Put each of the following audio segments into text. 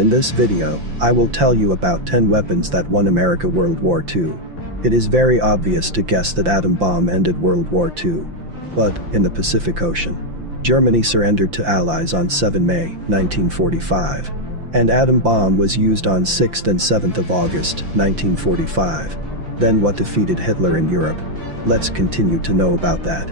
In this video, I will tell you about 10 weapons that won America World War II. It is very obvious to guess that atom bomb ended World War II. But, in the Pacific Ocean, Germany surrendered to Allies on 7 May, 1945. And atom bomb was used on 6th and 7th of August, 1945. Then what defeated Hitler in Europe? Let's continue to know about that.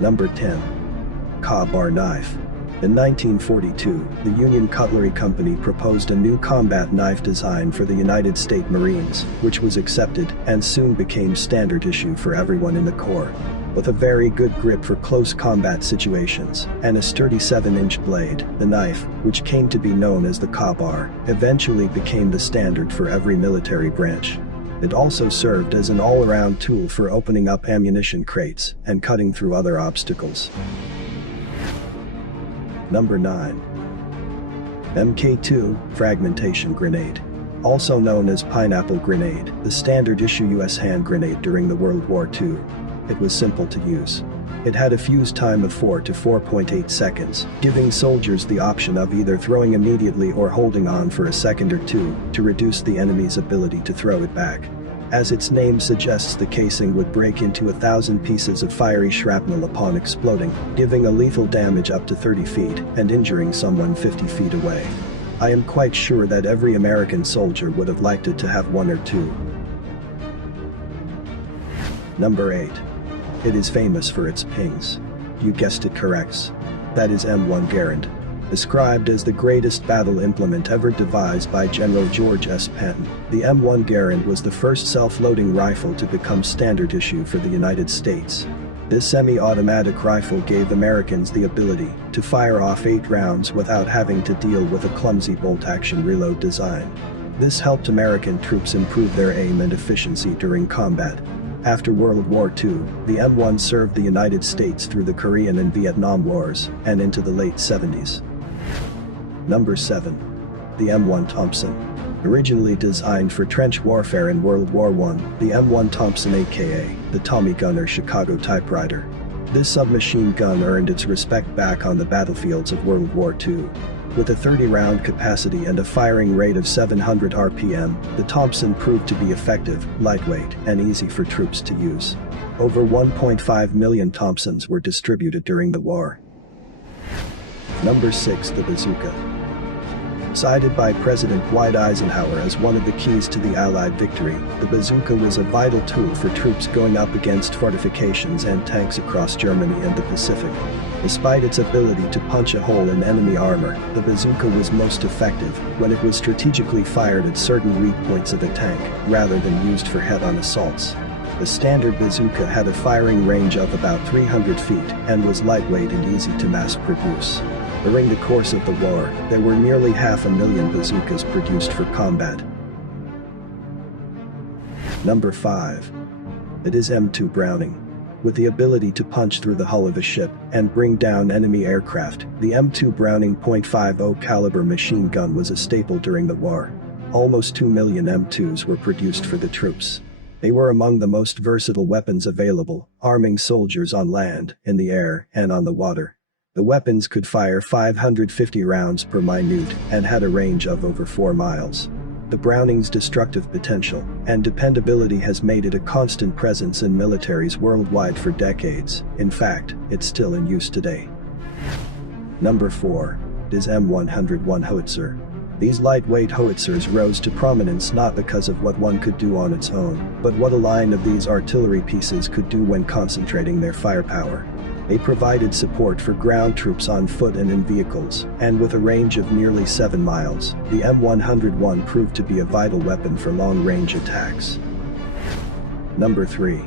Number 10. Ka-bar knife. In 1942, the Union Cutlery Company proposed a new combat knife design for the United States Marines, which was accepted and soon became standard issue for everyone in the Corps. With a very good grip for close combat situations and a sturdy 7-inch blade, the knife, which came to be known as the Ka-bar, eventually became the standard for every military branch. It also served as an all-around tool for opening up ammunition crates and cutting through other obstacles. Number 9. Mk2 Fragmentation Grenade. Also known as Pineapple Grenade, the standard issue US hand grenade during the World War II. It was simple to use. It had a fuse time of 4 to 4.8 seconds, giving soldiers the option of either throwing immediately or holding on for a second or two to reduce the enemy's ability to throw it back. As its name suggests, the casing would break into 1,000 pieces of fiery shrapnel upon exploding, giving a lethal damage up to 30 feet and injuring someone 50 feet away. I am quite sure that every American soldier would have liked it to have one or two. Number 8. It is famous for its pings. You guessed it correct. That is M1 Garand. Described as the greatest battle implement ever devised by General George S. Patton, the M1 Garand was the first self-loading rifle to become standard issue for the United States. This semi-automatic rifle gave Americans the ability to fire off 8 rounds without having to deal with a clumsy bolt-action reload design. This helped American troops improve their aim and efficiency during combat. After World War II, the M1 served the United States through the Korean and Vietnam Wars and into the late 70s. Number 7. The M1 Thompson. Originally designed for trench warfare in World War I, the M1 Thompson, aka the Tommy gun or Chicago typewriter. This submachine gun earned its respect back on the battlefields of World War II. With a 30-round capacity and a firing rate of 700 RPM, the Thompson proved to be effective, lightweight, and easy for troops to use. Over 1.5 million Thompsons were distributed during the war. Number 6. The bazooka. Cited by President Dwight Eisenhower as one of the keys to the Allied victory, the bazooka was a vital tool for troops going up against fortifications and tanks across Germany and the Pacific. Despite its ability to punch a hole in enemy armor, the bazooka was most effective when it was strategically fired at certain weak points of a tank, rather than used for head-on assaults. The standard bazooka had a firing range of about 300 feet and was lightweight and easy to mass produce. During the course of the war, there were nearly 500,000 bazookas produced for combat. Number 5. It is M2 Browning. With the ability to punch through the hull of a ship and bring down enemy aircraft, the M2 Browning .50 caliber machine gun was a staple during the war. Almost 2 million M2s were produced for the troops. They were among the most versatile weapons available, arming soldiers on land, in the air, and on the water. The weapons could fire 550 rounds per minute and had a range of over 4 miles. The Browning's destructive potential and dependability has made it a constant presence in militaries worldwide for decades. In fact, it's still in use today. Number 4. Is M101 Howitzer. These lightweight howitzers rose to prominence not because of what one could do on its own, but what a line of these artillery pieces could do when concentrating their firepower. They provided support for ground troops on foot and in vehicles, and with a range of nearly 7 miles, the M101 proved to be a vital weapon for long-range attacks. Number 3.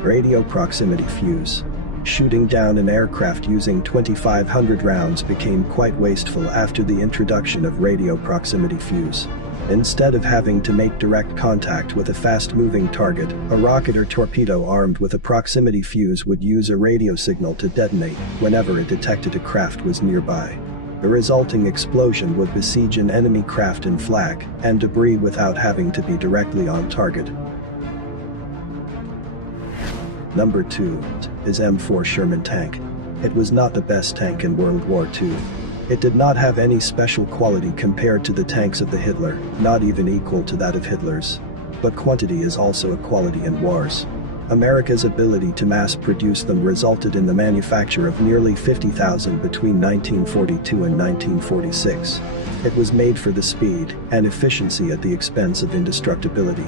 Radio Proximity Fuse. Shooting down an aircraft using 2,500 rounds became quite wasteful after the introduction of radio proximity fuse. Instead of having to make direct contact with a fast-moving target, a rocket or torpedo armed with a proximity fuse would use a radio signal to detonate whenever it detected a craft was nearby. The resulting explosion would besiege an enemy craft in flak and debris without having to be directly on target. Number 2 is M4 Sherman tank. It was not the best tank in World War II. It did not have any special quality compared to the tanks of the Hitler, not even equal to that of Hitler's. But quantity is also a quality in wars. America's ability to mass produce them resulted in the manufacture of nearly 50,000 between 1942 and 1946. It was made for the speed and efficiency at the expense of indestructibility.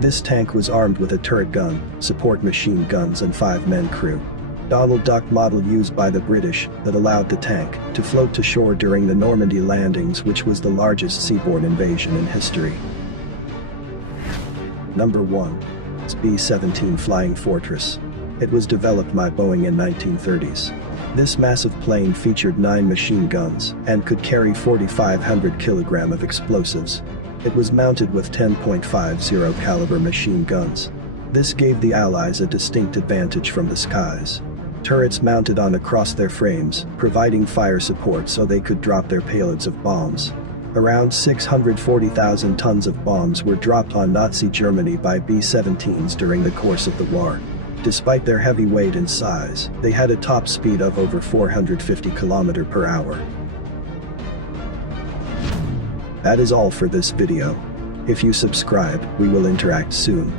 This tank was armed with a turret gun, support machine guns and 5-man crew. Donald Duck model used by the British that allowed the tank to float to shore during the Normandy landings, which was the largest seaborne invasion in history. Number 1. B-17 Flying Fortress. It was developed by Boeing in 1930s. This massive plane featured 9 machine guns and could carry 4,500 kg of explosives. It was mounted with 10.50 caliber machine guns. This gave the Allies a distinct advantage from the skies. Turrets mounted on across their frames, providing fire support so they could drop their payloads of bombs. Around 640,000 tons of bombs were dropped on Nazi Germany by B-17s during the course of the war. Despite their heavy weight and size, they had a top speed of over 450 km per hour. That is all for this video. If you subscribe, we will interact soon.